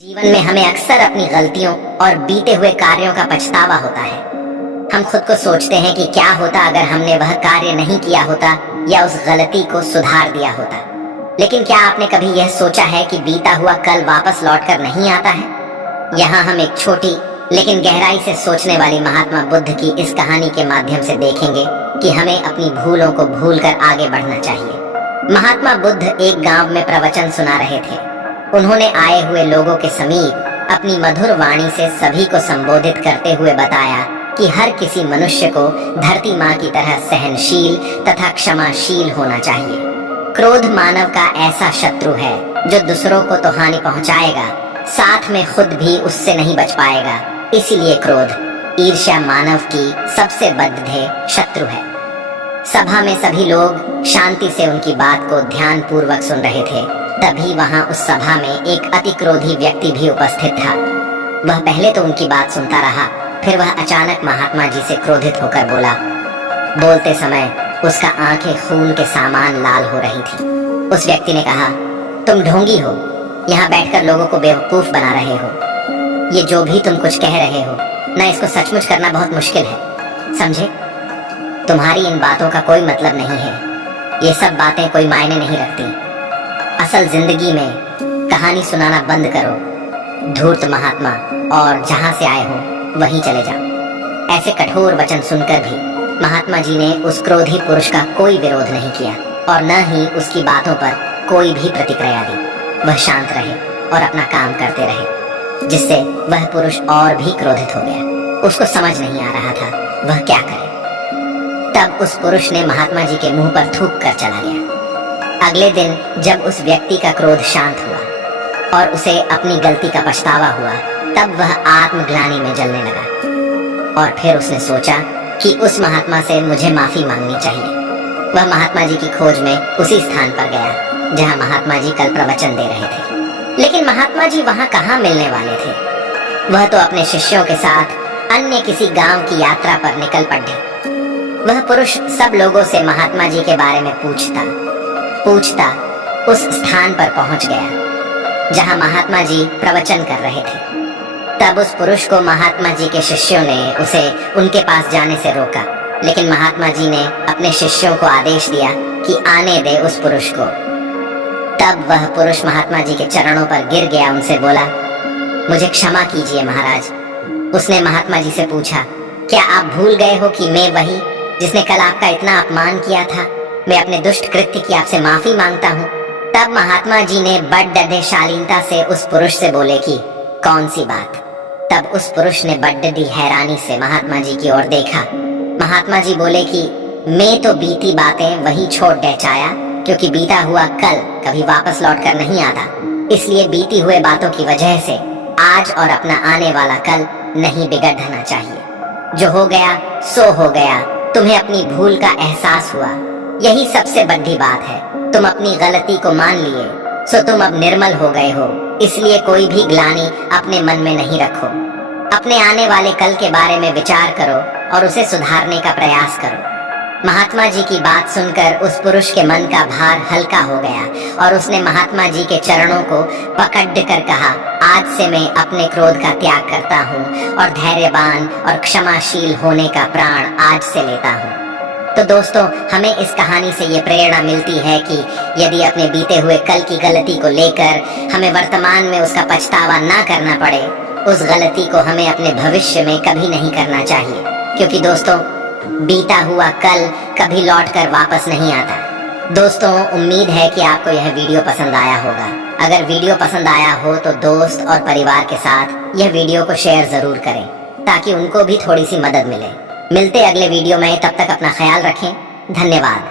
जीवन में हमें अक्सर अपनी गलतियों और बीते हुए कार्यों का पछतावा होता है। हम खुद को सोचते हैं कि क्या होता अगर हमने वह कार्य नहीं किया होता या उस गलती को सुधार दिया होता। लेकिन क्या आपने कभी यह सोचा है कि बीता हुआ कल वापस लौटकर नहीं आता है? यहाँ हम एक छोटी लेकिन गहराई से सोचने वाली महात्मा बुद्ध की इस कहानी के माध्यम से देखेंगे कि हमें अपनी भूलों को भूलकर आगे बढ़ना चाहिए। महात्मा बुद्ध एक गांव में प्रवचन सुना रहे थे। उन्होंने आए हुए लोगों के समीप अपनी मधुर वाणी से सभी को संबोधित करते हुए बताया कि हर किसी मनुष्य को धरती माँ की तरह सहनशील तथा क्षमाशील होना चाहिए। क्रोध मानव का ऐसा शत्रु है जो दूसरों को तो हानि पहुँचाएगा, साथ में खुद भी उससे नहीं बच पाएगा। इसीलिए क्रोध, ईर्ष्या मानव की सबसे बद्ध शत्रु है। सभा में सभी लोग शांति से उनकी बात को ध्यान पूर्वक सुन रहे थे। तभी वहां उस सभा में एक अति क्रोधी व्यक्ति भी उपस्थित था। वह पहले तो उनकी बात सुनता रहा, फिर वह अचानक महात्मा जी से क्रोधित होकर बोला। बोलते समय उसका आंखें खून के सामान लाल हो रही थी। उस व्यक्ति ने कहा, तुम ढोंगी हो, यहाँ बैठकर लोगों को बेवकूफ बना रहे हो। ये जो भी तुम कुछ कह रहे हो ना, इसको सचमुच करना बहुत मुश्किल है, समझे? तुम्हारी इन बातों का कोई मतलब नहीं है। ये सब बातें कोई मायने नहीं रखती। असल जिंदगी में कहानी सुनाना बंद करो, धूर्त महात्मा, और जहां से आए हो वहीं चले जाओ। ऐसे कठोर वचन सुनकर भी महात्मा जी ने उस क्रोधी पुरुष का कोई विरोध नहीं किया और न ही उसकी बातों पर कोई भी प्रतिक्रिया दी। वह शांत रहे और अपना काम करते रहे, जिससे वह पुरुष और भी क्रोधित हो गया। उसको समझ नहीं आ रहा था वह क्या करे। तब उस पुरुष ने महात्मा जी के मुंह पर थूक कर चला गया। अगले दिन जब उस व्यक्ति का क्रोध शांत हुआ और उसे अपनी गलती का पछतावा हुआ, तब वह आत्मग्लानि में जलने लगा और फिर उसने सोचा कि उस महात्मा से मुझे माफी मांगनी चाहिए। वह महात्मा जी की खोज में उसी स्थान पर गया जहां महात्मा जी कल प्रवचन दे रहे थे। लेकिन महात्मा जी वहां कहाँ मिलने वाले थे? वह तो अपने शिष्यों के साथ अन्य किसी गांव की यात्रा पर निकल पड़े। वह पुरुष सब लोगों से महात्मा जी के बारे में पूछता उस स्थान पर पहुंच गया जहां महात्मा जी प्रवचन कर रहे थे। तब उस पुरुष को महात्मा जी के शिष्यों ने उसे उनके पास जाने से रोका, लेकिन महात्मा जी ने अपने शिष्यों को आदेश दिया कि आने दे उस पुरुष को। तब वह पुरुष महात्मा जी के चरणों पर गिर गया, उनसे बोला, मुझे क्षमा कीजिए महाराज। उसने महात्मा जी से पूछा, क्या आप भूल गए हो कि मैं वही जिसने कल आपका इतना अपमान किया था? मैं अपने दुष्ट कृत्य की आपसे माफी मांगता हूँ। तब महात्मा जी ने बड़ी शालीनता से उस पुरुष से बोले कि कौन सी बात? तब उस पुरुष ने बड़ी हैरानी से महात्मा जी की ओर देखा। महात्मा जी बोले कि मैं तो बीती बातें वही छोड़ दे चाया, क्योंकि बीता हुआ कल कभी वापस लौट कर नहीं आता। इसलिए बीती हुए बातों की वजह से आज और अपना आने वाला कल नहीं बिगड़ना चाहिए। जो हो गया सो हो गया। तुम्हें अपनी भूल का एहसास हुआ, यही सबसे बड़ी बात है। तुम अपनी गलती को मान लिए, सो तुम अब निर्मल हो गए हो। इसलिए कोई भी ग्लानि अपने मन में नहीं रखो। अपने आने वाले कल के बारे में विचार करो और उसे सुधारने का प्रयास करो। महात्मा जी की बात सुनकर उस पुरुष के मन का भार हल्का हो गया और उसने महात्मा जी के चरणों को पकड़ कर कहा, आज से मैं अपने क्रोध का त्याग करता हूँ और धैर्यवान और क्षमाशील होने का प्राण आज से लेता हूँ। तो दोस्तों, हमें इस कहानी से ये प्रेरणा मिलती है कि यदि अपने बीते हुए कल की गलती को लेकर हमें वर्तमान में उसका पछतावा ना करना पड़े, उस गलती को हमें अपने भविष्य में कभी नहीं करना चाहिए। क्योंकि दोस्तों, बीता हुआ कल कभी लौट कर वापस नहीं आता। दोस्तों, उम्मीद है कि आपको यह वीडियो पसंद आया होगा। अगर वीडियो पसंद आया हो तो दोस्त और परिवार के साथ यह वीडियो को शेयर जरूर करें, ताकि उनको भी थोड़ी सी मदद मिले। मिलते अगले वीडियो में, तब तक अपना ख्याल रखें। धन्यवाद।